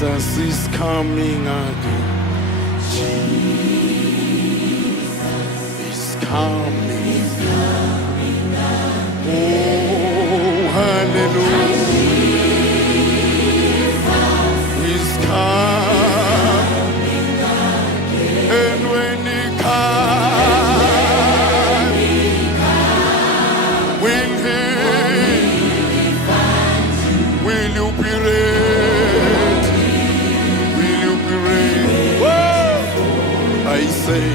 Jesus is coming again. Jesus is coming. Oh, hallelujah. He's coming. And when he comes, when he will you be ready? Will you be ready? Whoa! I say,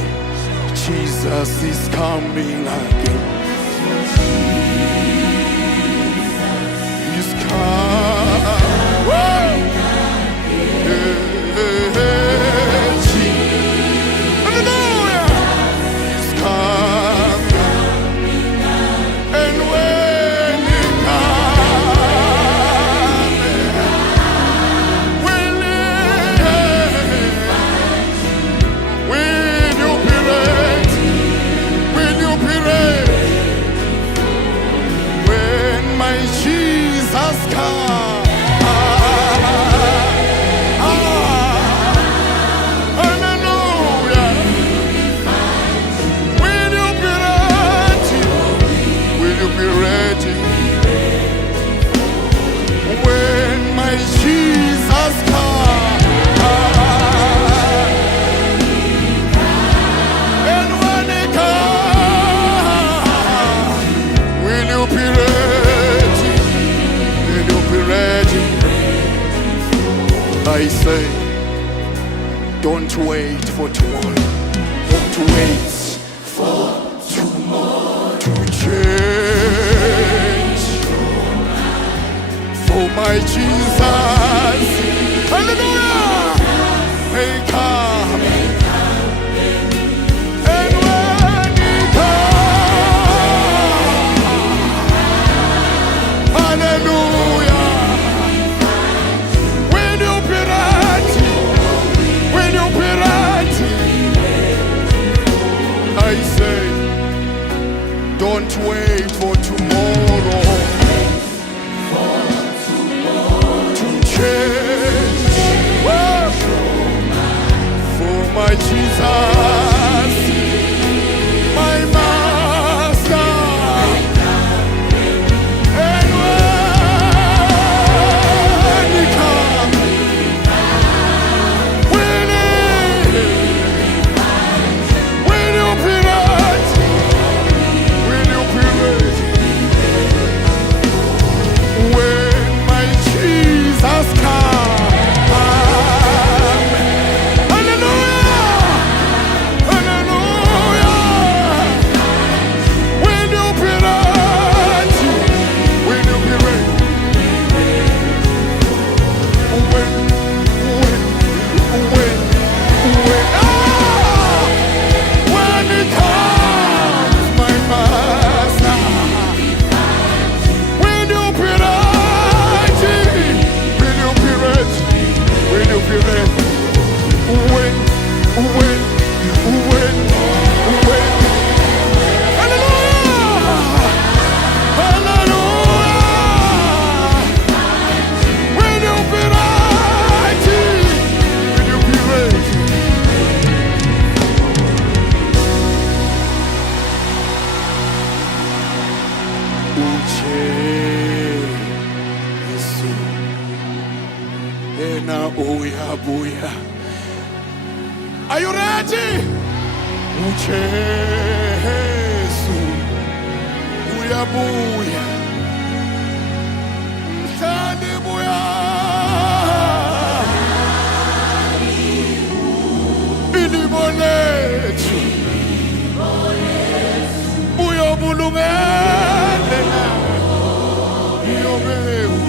Jesus is coming again. He's coming. Whoa! Hallelujah! He's coming. And when he comes, will you be ready? Will you be ready? When my Jesus comes. Hallelujah. Will you be ready? Will you be ready? When my Jesus comes. And when he comes, will you be ready? Will you be ready? I say, don't wait for tomorrow. Don't wait for tomorrow to change. For my Jesus, hallelujah, may come. And when he comes, hallelujah, will you be ready? Will you be ready? I say, don't wait for tomorrow to change. Whoa! For my Jesus, my Master. And when he comes, will you be ready? Will you be ready? When my Jesus comes. Hallelujah! Hallelujah! Will you be ready? Will you be ready? When it comes, my Master, will you be ready? Will you be ready? Will you be ready? When, hallelujah! Hallelujah! Will you be ready? Will you be ready? Uche Yesu ena uya buya. Are you ready? Uche Yesu uya buya. Mtani buya. Ilibonetu buya bulungele na. Buya behu